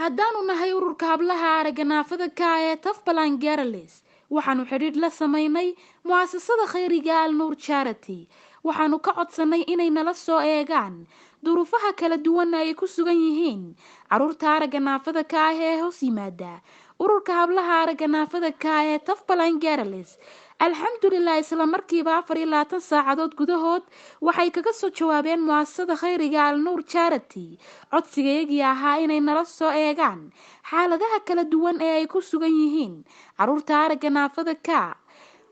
haddaanu nahay ururka hablaha aragga naafada ka ee Tafbalan Girls waxaanu xidhiidh la sameynay mu'asasada khayriga Al-Nur Charity waxaanu ka codsanay inay nala soo eegaan duruufaha kala duwan ay ku sugan yihiin carruurta aragga naafada ka ee hoos yimaada ururka hablaha aragga naafada ka ee Tafbalan Girls alxamdulillah isla markiiba 24 saacadood gudahood waxay kaga soo jawaabeen mu'asasada khayriga Al-Nur Charity codsigeedii ahaa inay nala soo eegaan xaaladaha kala duwan ee ay ku sugan yihiin carruurta aragga naafada ka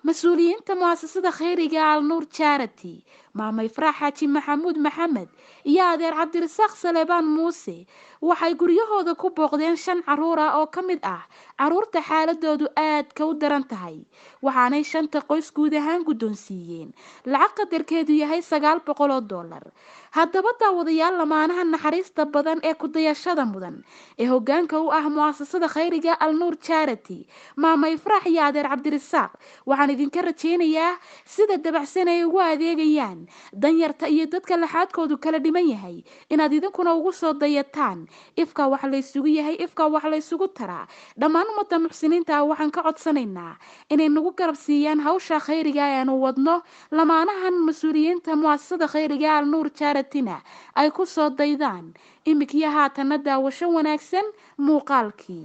mas'uuliyiinta mu'asasada khayriga Al-Nur Charity maamay Farxaaji Maxamuud Maxamed iyo adeer Cabdirasaaq Saleebaan Muuse waxay guryahooda ku booqdeen 5 carruur ah oo ka mid ah carruurta xaaladoodu aad ka u daran tahay waxaanay 5 qoys guud ahaan guddoonsiiyeen lacag qadarkeedu yahay $900 haddaba daawadayaal lamaanaha naxariista badan ee ku dayashada mudan ee hoggaanka u ah mu'asasada khayriga Al-Nur Charity maamay Farx iyo adeer Cabdirasaaq waxaan idinka rajaynayaa sida dabacsan ay ugu adeegayaan danyarta iyo dadka laxaadkoodu kala dhiman yahay inaad idinkuna ugu soo dayataan ifka wax la isugu yahay ifka wax la isugu taraa dhammaan ummadda muxsiniinta waxaan ka codsanaynaa inay nagu garab siiyaan hawsha khayriga ee aanu wadno lamaanahan mas'uuliyiinta mu'asasada khayriga Al-Nur Charity-na ay ku soo daydaan imikii haatana daawasho wanaagsan muuqaalkii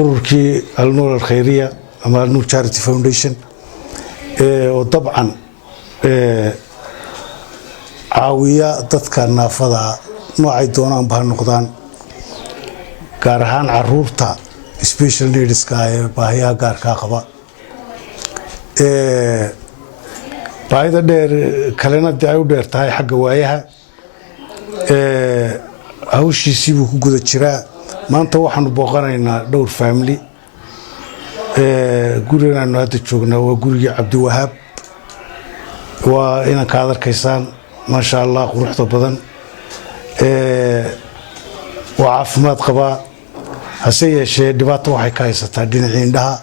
ururkii Al-Nur Al-Khayriya ama Al-Nur Charity Foundation oo dabcan caawiya dadka naafada noocay doonaan baa noqdaan gaar ahaan carruurta special needska ee baahiyaha gaarka qaba baahida dheer kalena ay u dheer tahay xagga waayaha hawshiisii buu ku guda jiraa maanta waxaanu booqanaynaa dhowr family gurigaanu hadda joognaa waa gurigii Cabdiwahaab waa inanka aad arkaysaan maasha Allah quruxda badan waa caafimaad qabaa hase yeeshee dhibaato waxay ka haysataa dhinaca indhaha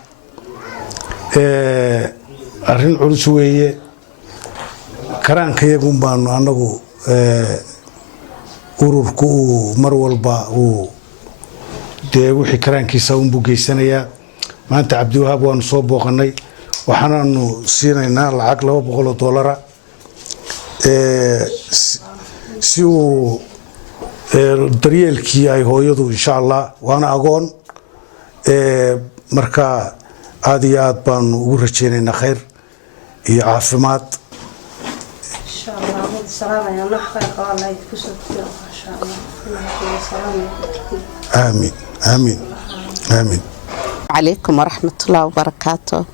arrin culus weeye karaanka iyagu baanu anagu ururku mar walba wixii karaankiisa u bugeysanayaa maanta Cabdiwahaab waanu soo booqanay waxaanu siinaynaa lacag $200 si uu daryeelkii ay hooyadu insha Allah waana agoon marka aad iyo aad baanu ugu rajaynaynaa khayr iyo caafimaad insha Allah salaam Allah khayr qala kusoo insha Allah آمين آمين آمين عليكم ورحمة الله وبركاته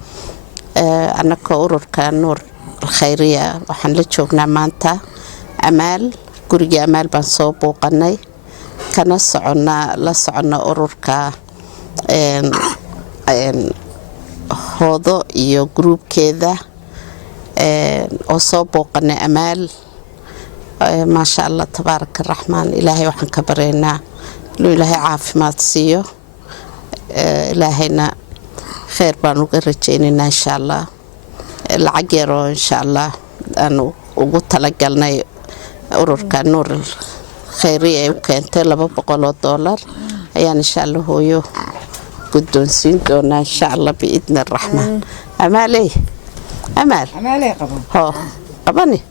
أنا كأورك النور الخيرية وحن لتشوفنا مانتا أمال قرية أمال بنصوب وقني كان لسعنا أورك هذا يو جروب كذا أصوب وقني أمال ما شاء الله تبارك الرحمن إلهي وحن كبرنا لو إلهي عافمات سيو إلهينا خير بانو قرجينينا إن شاء الله العجيرو إن شاء الله أنو وقلت لقلنا أورورك النور الخيرية وكانت $200 يعني إن شاء الله هو يو قدون سين دونا إن شاء الله بإذن الرحمن أمالي أمالي قبل هو قبني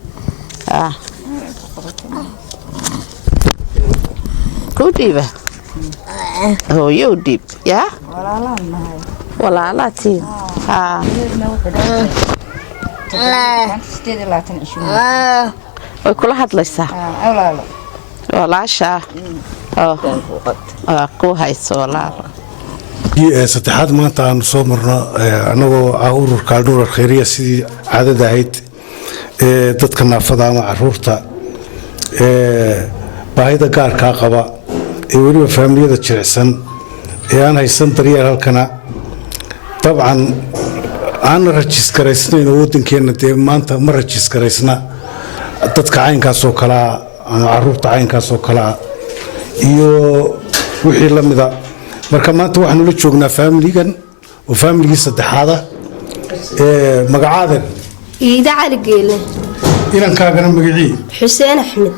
كوديبه هو يوديب يا ولا لا تي وكل هاد لسه ولا شا كو هايس ولا saddexaad maanta aan soo marno anagoo ururka Al-Nur Al-Khayriya sidii caadada ahayd dadka naafada ama carruurta baahida gaarka qaba ee waliba familiyada jilicsan ee aan haysan daryeel halkana dabcan aan rajiskaraysan wadankeena maanta ma rajiskaraysan dadka caynkaas oo kala carruurta caynkaas oo kala iyo wixii la mida marka maanta waxaanu la joognaa familigan oo familigi saddexaad magacaada إيدا على قيله إلى كاغنا مقعي حسين أحمد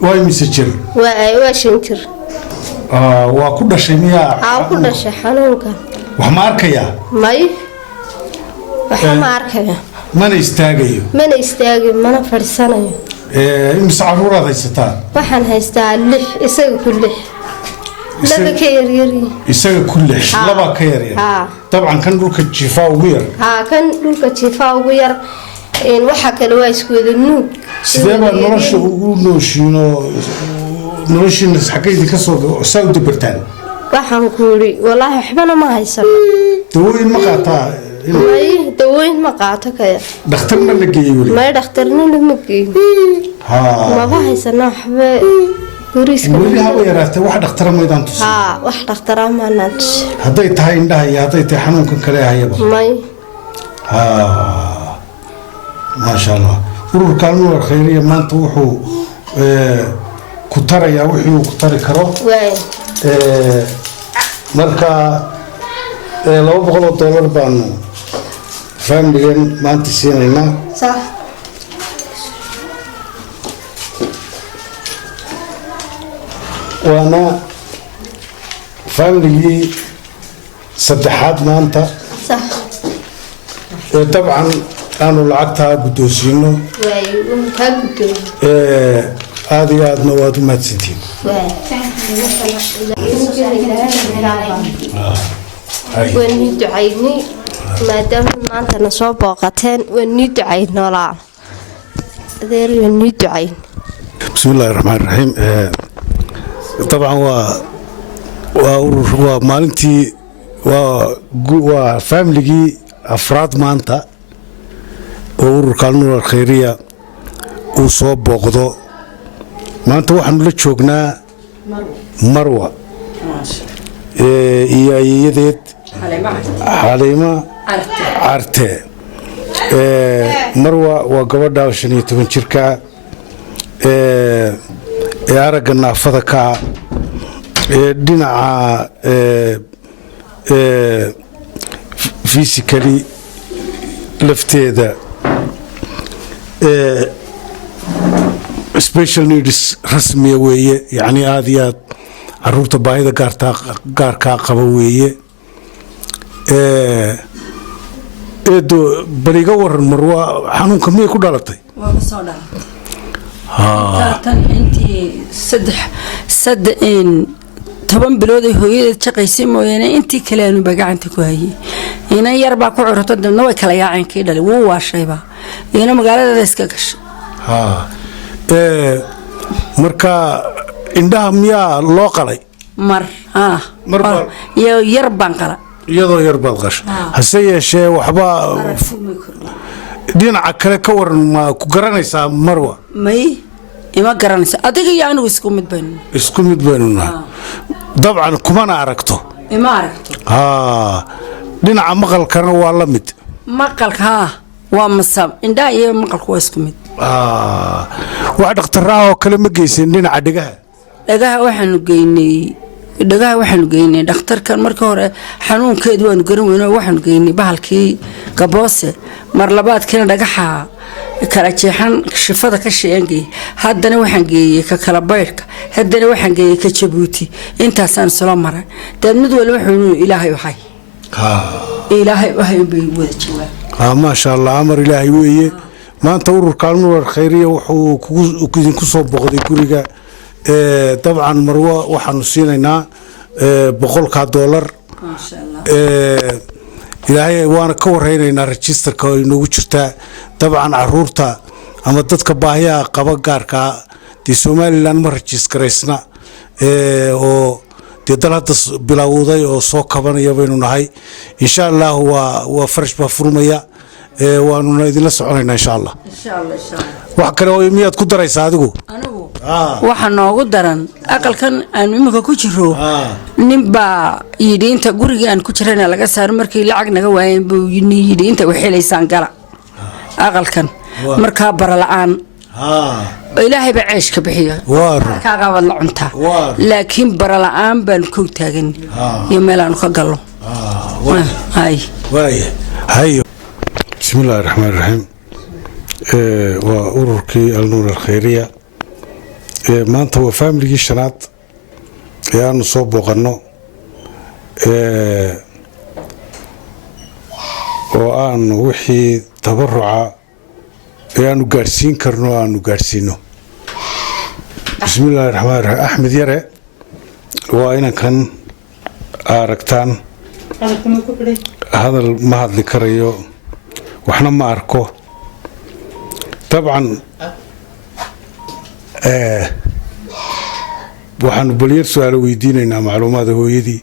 واي مسجل وشنكر waa ku dhashay miyaa ku dhashay xanuunka wax ma arkayaa may waxa ma arkaya mana istaagayo mana fadhisanayo imisa caruuraad haysataa waxaan haystaa 6 isaga ku 6 laba ka yaryar isaga ku 6 laba ka yaryar dabcan kan dhulka jiifaa ugu yar kan dhulka jiifaa ugu yar waxa kale waa isku wada nuug sidee baa nolosha ugu nooshiino noloshiina xageydii ka soo soo dabartaan waxaan ku yiri wallahi waxbana ma haysan dawooyin ma qaataa dawooyin ma qaato kaya dhakhtarna la geeyay wali ma dhakhtarna lama geeyo ma haysan waxba guriska wali haba yaraatay wax dhakhtar ma idaan tus wax dhakhtar ma naad haday tahay indhaha iyo haday tahay xanuunkan kale hayaba may ما شاء الله ururka Al-Nur Khayriya maanta wuxuu ku tarayaa wixii uu ku tari karo marka $200 baan family maanta siinayna صح وانا family saddexaad maanta صح طبعا أنا لعبتها قدوسينو هذه نواد ما تسنتين وني دعيني ما دام ما أنت نصاب وقتين وني دعينا لا ذير وني دعين بسم الله الرحمن الرحيم طبعا ومالنتي وفاملي أفراد مانتا ururka Al-Nur Khayriya uu soo booqdo maanta waxaan la joognaa Marwa iyo ayadeed Halima Arte Marwa waa gabadha 15 jirka aragga naafada ka dhinaca physically lafteeda special needs rasmiya weeye yani aad iyo aad caruurta baahida gaarkaa qaba weeye eedo bariga waran Marwa xanuunka miyay ku dhalatay waa soo dhalatay tan intii saddex 10 bilood ay hooyadeed shaqaysay mooyane intii kale aanu gacanta ku hayay ina yar baa ku curto dadna way kala yaaceen kii dhalay wuu waashayba ina magaalada iska gashay marka indhaha miyaa loo qalay mar yar baan qala iyadoo yar baad qashay hase yeeshee waxba dhinaca kale ka waran ma ku garanaysaa Marwa may ima garanaysa adiga iyo anigu isku mid baynu dabcan kumana aragto ima aragto dhinaca maqalkana waa la mid maqalka waa masab indhaha iyo maqalku waa isku mid wax dhakhtarraha oo kale ma geysan dhinaca dhagaha waxaanu geynay dhakhtarkan markii hore xanuunkeedu waanu garan weynaa waxaanu geynay bahalkii gaboose mar labaadkiina dhagaxa kala jeexan shifada ka sheegay haddana waxaan geeyay ka kala bayrka haddana waxaan geeyay ka Jabuuti intaasaan soo maray dad mid walba wuxuu ilaahay waxay bay wada joogaan ما شاء الله أمر إلهي ويه ما أنت ururka Al-Nur Khayriya wuxuu idinku soo boqday guriga طبعا Marwa waxaanu siinaynaa $100 ما شاء الله ilaahay waana ka wareynaynaa registerka oo inoogu jirta dabcan caruurta ama dadka baahiyaha qaba gaarka ee Soomaaliland ma registereysna oo dal hadda bilowday oo soo kabanaya baynu nahay insha Allah waa farash ba furmaya waanu idin la soconaynaa insha Allah wax kale oo miyaad ku daraysaa adigu waxa noogu daran aqalkan aan imika ku jiro ninba yidhiinta guriga aan ku jirana laga saar markii lacag naga waayeen buu yidhiinta waxeelaysaan gala aqalkan marka barala'aan ilaahay ba ceesh ka bixiyo ka qabad la cunta laakiin barala'aan baan ku taagan iyo meel aan ka galo hay bismillaahir rahmaanir rahiim waa ururkii Al-Nur Khayriya maanta waa family shanaad ayaanu soo booqanno oo aanu wixii tabaruca ayaanu gaadhsiin karno aanu gaadhsiino. bismillaahi raxmaan raxiim. axmed yare waa inankan aragtaan, hadal ma hadli karayo, waxna ma arko. dabcan waxaanu balyar su-aalo weydiinaynaa macluumaada hooyadii.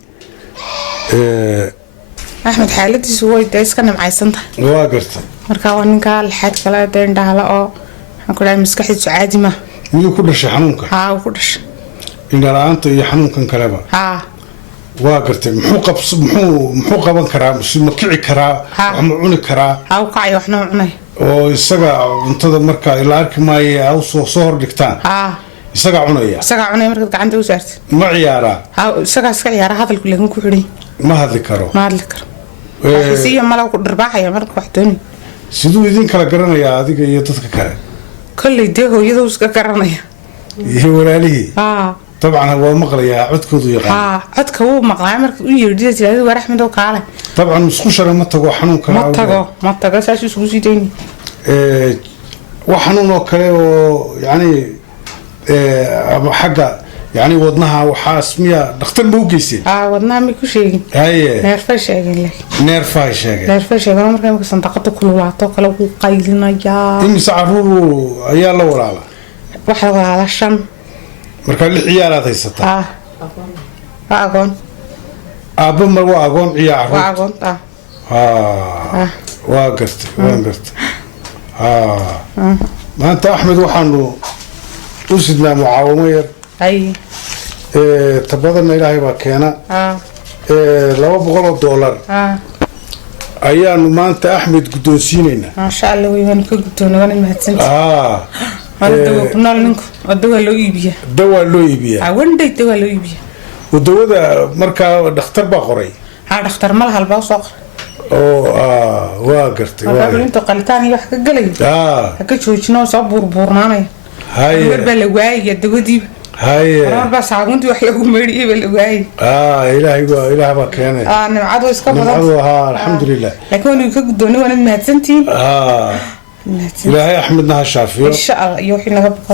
axmed xaaladiisu way dee iska nimcaysan tahay. waa garta markaa waa ninkaa lixaad kale dee indhahala oo waxaan ku dhahay maskaxdiisu caadi ma. miyuu ku dhashay xanuunka? haa uu ku dhashay indhala-aanta iyo xanuunkan kaleba. haa waa gartay. muxuu qaban karaa? ma kici karaa? wax ma cuni karaa? haa u kacay waxna u cunay. oo isaga cuntada markaa ila arki maaye a soo hordhigtaan haa isagaa cunaya? isagaa cunay markaad gacanta u saartid. ma ciyaaraa? haa isagaa iska ciyaara, hadalku laakiin ku xidhay. ma hadli karo? ma hadli karo. iyo malaw ku dharbaaxaya marka wax dooni. siduu idin kala garanayaa adiga iyo dadka kale? kolley dee hooyaduu iska garanaya iyo walaalihii. haa dabcan waa maqlayaa, codkoodu yaqaan. haa codka wuu maqlaa marka u yeedhida tiraahdo waar axmed oo kaale. dabcan musqushana ma tago xanuunka? ma tago saas isugu sii dayni. wax xanuun oo kale oo yani xagga يعني wadnaha waxaas miya dhakhtar ma u geysay? wadnaha ma ku sheegin. haye neerfa sheegin. neerfa sheegay. neerfa sheegay markaa sandaqada kululaato kale uu qaylinaya. imisa caruur ayaa la walaala? waxa walaala 5. marka 6 ciyaaraad haysataa? waa agoon. aabba ma waa agoon ciyaar? waa agoon. waa gartay waan gartay. maanta axmed waxaanu u sidnaa mucaawamo yar. ay tabadana ilaahay baa keena. $200 ayaanu maanta axmed guddoonsiinaynaa. maasha allah waan ka guddoonay, waan mahadsantahay. dawa ku nool ninku dawa loo iibiyaa. dawa loo iibiyaa? wandhay dawa loo iibiyaa. dawada markaa dhakhtar baa qoray? dhakhtar mal halbaa soo qoray. waa gartay. waa inta qalitaan iyo wax ka galay. ka joojino soo burburnaanay. haye baa la waayay dawadiiba. haye baa saaguntii wax lagu meedhiyay baa la waayay. ilaahay baa keenay. nimcadu iska badan. alxamdulillah. laakiin waan ka guddoonay, waan mahadsantihiin. ilaahay axmedna ha shaafiyo insha allah iyo wixii naga baqo.